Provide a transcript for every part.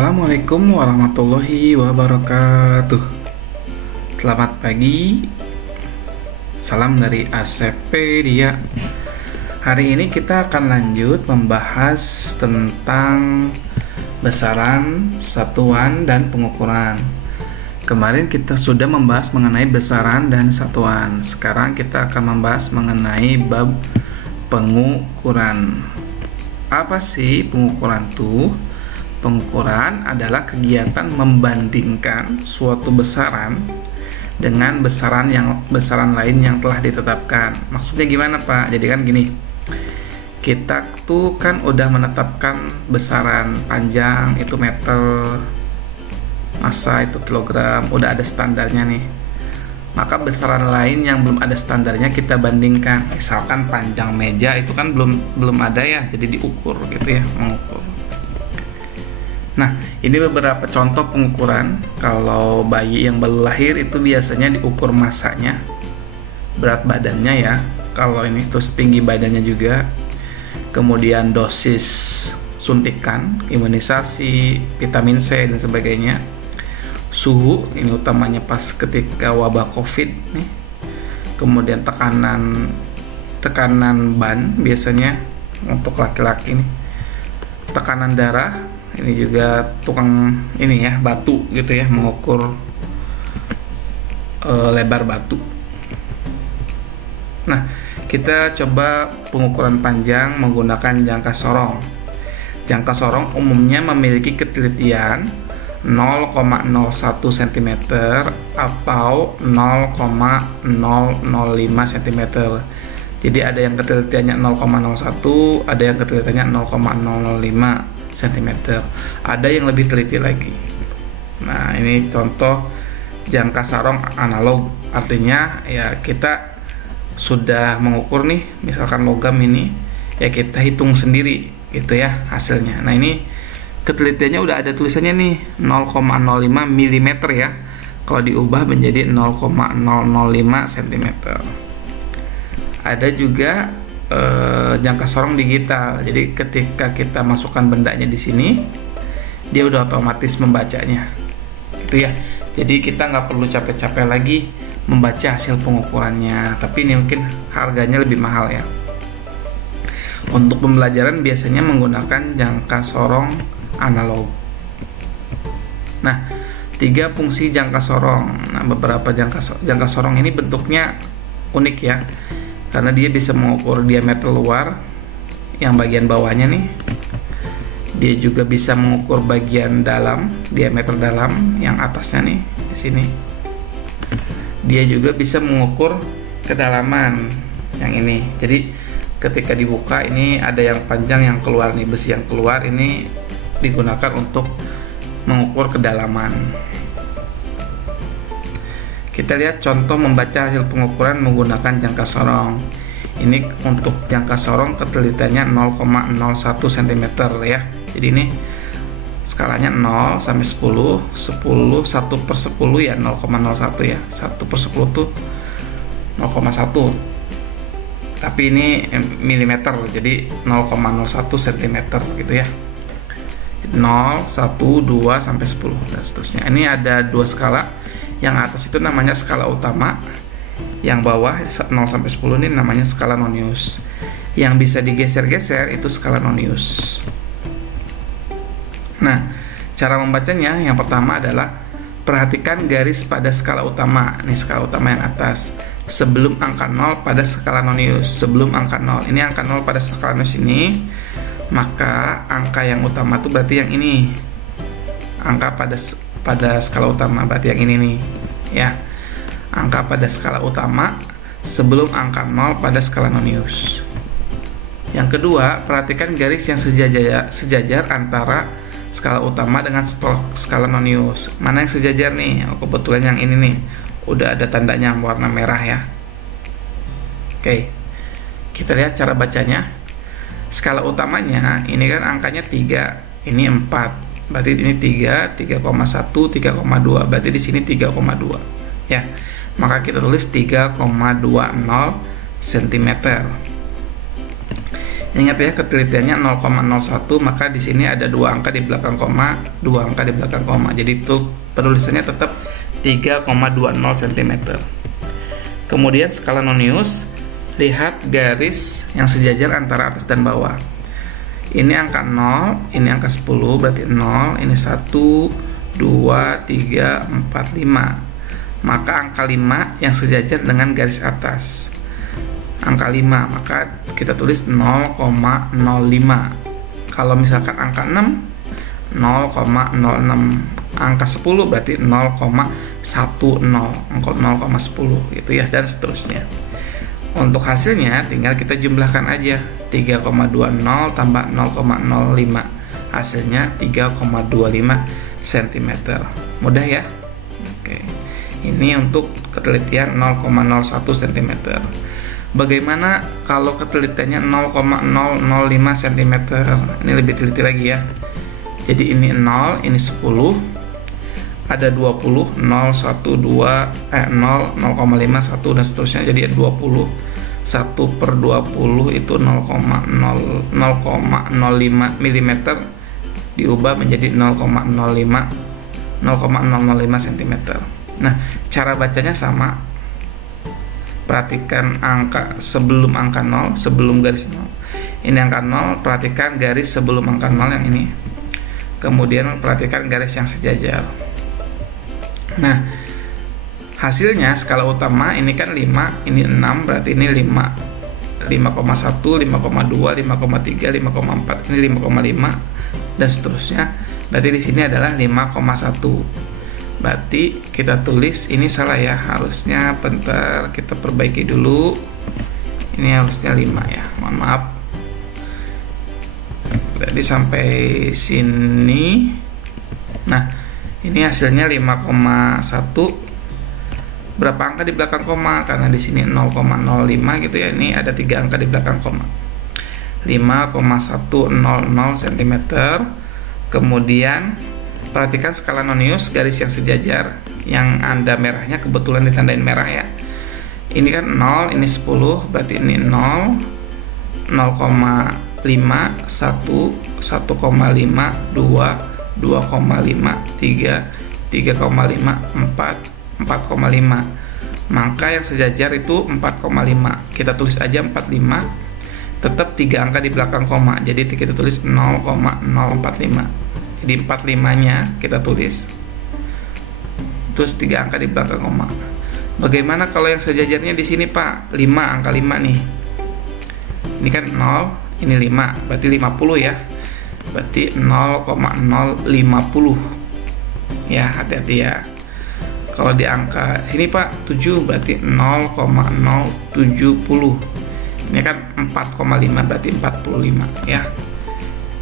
Assalamualaikum warahmatullahi wabarakatuh. Selamat pagi. Salam dari Aseppedia. Hari ini kita akan lanjut membahas tentang besaran, satuan, dan pengukuran. Kemarin kita sudah membahas mengenai besaran dan satuan. Sekarang kita akan membahas mengenai bab pengukuran. Apa sih pengukuran itu? Pengukuran adalah kegiatan membandingkan suatu besaran dengan besaran lain yang telah ditetapkan. Maksudnya gimana, Pak? Jadi kan gini, kita tuh kan udah menetapkan besaran panjang itu meter, massa itu kilogram, udah ada standarnya nih. Maka besaran lain yang belum ada standarnya kita bandingkan. Misalkan panjang meja itu kan belum ada ya, jadi diukur gitu ya, mengukur. Nah, ini beberapa contoh pengukuran. Kalau bayi yang baru lahir itu biasanya diukur massanya, berat badannya ya. Kalau ini terus tinggi badannya juga. Kemudian dosis suntikan, imunisasi, vitamin C dan sebagainya. Suhu, ini utamanya pas ketika wabah COVID nih. Kemudian tekanan ban biasanya untuk laki-laki nih. Tekanan darah, ini juga tukang ini ya, batu gitu ya, mengukur lebar batu. Nah, kita coba pengukuran panjang menggunakan jangka sorong. Jangka sorong umumnya memiliki ketelitian 0,01 cm atau 0,005 cm. Jadi ada yang ketelitiannya 0,01, ada yang ketelitiannya 0,005 cm. Ada yang lebih teliti lagi. Nah, ini contoh jangka sorong analog. Artinya ya kita sudah mengukur nih, misalkan logam ini, ya kita hitung sendiri gitu ya hasilnya. Nah, ini ketelitiannya udah ada tulisannya nih 0,05 mm ya. Kalau diubah menjadi 0,005 cm. Ada juga jangka sorong digital. Jadi ketika kita masukkan bendanya di sini, dia udah otomatis membacanya, gitu ya. Jadi kita nggak perlu capek-capek lagi membaca hasil pengukurannya. Tapi ini mungkin harganya lebih mahal ya. Untuk pembelajaran biasanya menggunakan jangka sorong analog. Nah, 3 fungsi jangka sorong. Nah, beberapa jangka sorong ini bentuknya unik ya, karena dia bisa mengukur diameter luar yang bagian bawahnya nih. Dia juga bisa mengukur bagian dalam, diameter dalam yang atasnya nih di sini. Dia juga bisa mengukur kedalaman yang ini. Jadi ketika dibuka ini ada yang panjang yang keluar nih, besi yang keluar ini digunakan untuk mengukur kedalaman. Kita lihat contoh membaca hasil pengukuran menggunakan jangka sorong. Ini untuk jangka sorong ketelitiannya 0,01 cm ya. Jadi ini skalanya 0 sampai 10, 10, 1 per 10 ya 0,01 ya. 1 per 10 tuh 0,1. Tapi ini milimeter, jadi 0,01 cm gitu ya. 0, 1, 2 sampai 10 dan seterusnya. Ini ada 2 skala. Yang atas itu namanya skala utama, yang bawah 0 sampai 10 ini namanya skala nonius. Yang bisa digeser-geser itu skala nonius. Nah, cara membacanya yang pertama adalah perhatikan garis pada skala utama. Ini skala utama yang atas. Sebelum angka 0 pada skala nonius. Sebelum angka 0. Ini angka 0 pada skala nonius ini, maka angka yang utama itu berarti yang ini. Angka pada skala utama berarti yang ini nih ya. Angka pada skala utama sebelum angka 0 pada skala nonius. Yang kedua, perhatikan garis yang sejajar antara skala utama dengan skala nonius. Mana yang sejajar nih? Oh, kebetulan yang ini nih, udah ada tandanya warna merah ya. Oke, kita lihat cara bacanya. Skala utamanya ini kan angkanya 3, ini 4. Berarti ini 3, 3,1, 3,2. Berarti di sini 3,2 ya. Maka kita tulis 3,20 cm. Ingat ya, ketelitiannya 0,01, maka di sini ada 2 angka di belakang koma, 2 angka di belakang koma. Jadi itu penulisannya tetap 3,20 cm. Kemudian skala nonius, lihat garis yang sejajar antara atas dan bawah. Ini angka 0, ini angka 10, berarti 0, ini 1, 2, 3, 4, 5. Maka angka 5 yang sejajar dengan garis atas. Angka 5, maka kita tulis 0,05. Kalau misalkan angka 6, 0,06. Angka 10 berarti 0,10, angka 0,10 gitu ya, dan seterusnya. Untuk hasilnya tinggal kita jumlahkan aja, 3,20 tambah 0,05. Hasilnya 3,25 cm. Mudah ya. Oke. Ini untuk ketelitian 0,01 cm. Bagaimana kalau ketelitiannya 0,005 cm? Ini lebih teliti lagi ya. Jadi ini 0, ini 10, ada 20, 0, 1, 2, 0, 0,5, 1 dan seterusnya. Jadi 20, 1 per 20 itu 0,05 mm diubah menjadi 0,005 cm. Nah, cara bacanya sama. Perhatikan angka sebelum angka 0, sebelum garis 0. Ini angka 0, perhatikan garis sebelum angka 0 yang ini. Kemudian perhatikan garis yang sejajar. Nah, hasilnya skala utama ini kan 5, ini 6, berarti ini 5, 5,1, 5,2, 5,3, 5,4, ini 5,5 dan seterusnya. Berarti di sini adalah 5,1. Berarti kita tulis ini salah ya, harusnya bentar kita perbaiki dulu. Ini harusnya 5 ya, mohon maaf. Jadi sampai sini. Nah, ini hasilnya 5,1. Berapa angka di belakang koma? Karena di sini 0,05 gitu ya. Ini ada 3 angka di belakang koma. 5,100 cm. Kemudian perhatikan skala nonius, garis yang sejajar. Yang Anda merahnya kebetulan ditandain merah ya. Ini kan 0, ini 10, berarti ini 0, 0,5, 1, 1,5, 2, 2,5, 3, 3,5, 4, 4,5. Maka yang sejajar itu 4,5. Kita tulis aja 45. Tetap 3 angka di belakang koma. Jadi kita tulis 0,045. Jadi 45-nya kita tulis. Terus 3 angka di belakang koma. Bagaimana kalau yang sejajarnya di sini, Pak? 5, angka 5 nih. Ini kan 0, ini 5, berarti 50 ya. Berarti 0,050. Ya, hati-hati ya. Kalau di angka sini, Pak, 7 berarti 0,070. Ini kan 4,5 berarti 45 ya.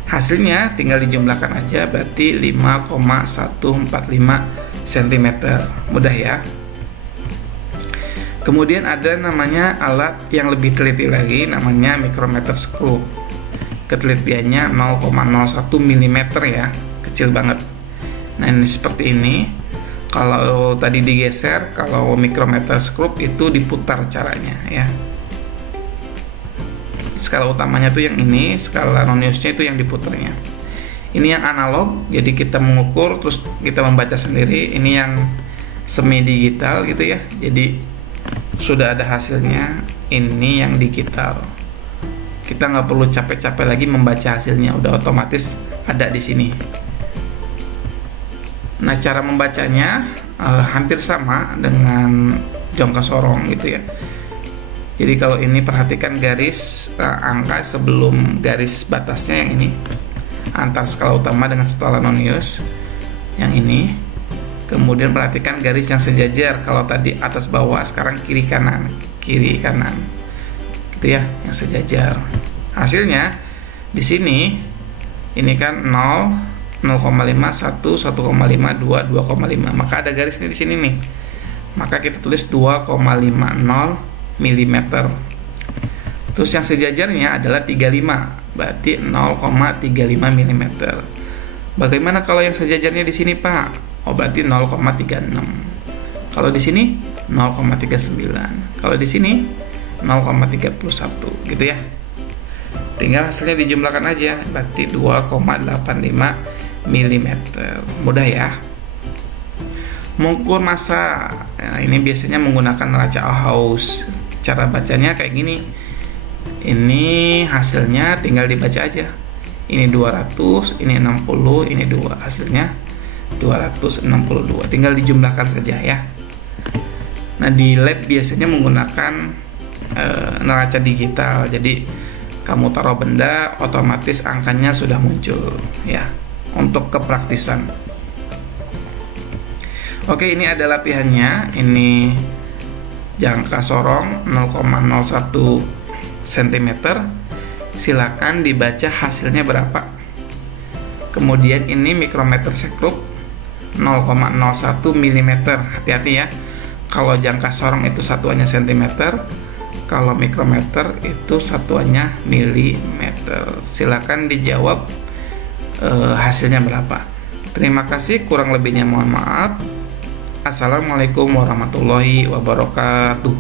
Hasilnya tinggal dijumlahkan aja, berarti 5,145 cm. Mudah ya. Kemudian ada namanya alat yang lebih teliti lagi, namanya micrometer screw. Ketelitiannya 0,01 mm ya, kecil banget. Nah, ini seperti ini. Kalau tadi digeser, kalau micrometer screw itu diputar caranya ya. Skala utamanya tuh yang ini, skala noniusnya itu yang diputarnya. Ini yang analog, jadi kita mengukur terus kita membaca sendiri. Ini yang semi digital gitu ya. Jadi sudah ada hasilnya. Ini yang digital. Kita nggak perlu capek-capek lagi membaca hasilnya, udah otomatis ada di sini. Nah, cara membacanya hampir sama dengan jongka sorong gitu ya. Jadi kalau ini perhatikan garis angka sebelum garis batasnya yang ini, antar skala utama dengan skala nonius yang ini. Kemudian perhatikan garis yang sejajar. Kalau tadi atas bawah, sekarang kiri kanan gitu ya, yang sejajar. Hasilnya di sini ini kan 0, 0,5, 1, 1,5, 2, 2,5. Maka ada garis ini di sini nih. Maka kita tulis 2,50 mm. Terus yang sejajarnya adalah 35, berarti 0,35 mm. Bagaimana kalau yang sejajarnya di sini, Pak? Oh, berarti 0,36. Kalau di sini 0,39. Kalau di sini 0,31 gitu ya. Tinggal hasilnya dijumlahkan aja, berarti 2,85 mm. Mudah ya. Mengukur massa, nah, ini biasanya menggunakan neraca Ahaus. Cara bacanya kayak gini. Ini hasilnya tinggal dibaca aja. Ini 200, ini 60, ini 2. Hasilnya 262. Tinggal dijumlahkan saja ya. Nah, di lab biasanya menggunakan neraca digital. Jadi kamu taruh benda, otomatis angkanya sudah muncul ya. Untuk kepraktisan. Oke, ini ada lapihannya. Ini jangka sorong 0,01 cm. Silakan dibaca hasilnya berapa. Kemudian ini mikrometer sekrup 0,01 mm. Hati-hati ya. Kalau jangka sorong itu satuannya cm, kalau mikrometer itu satuannya milimeter. Silakan dijawab hasilnya berapa. Terima kasih, kurang lebihnya mohon maaf. Assalamualaikum warahmatullahi wabarakatuh.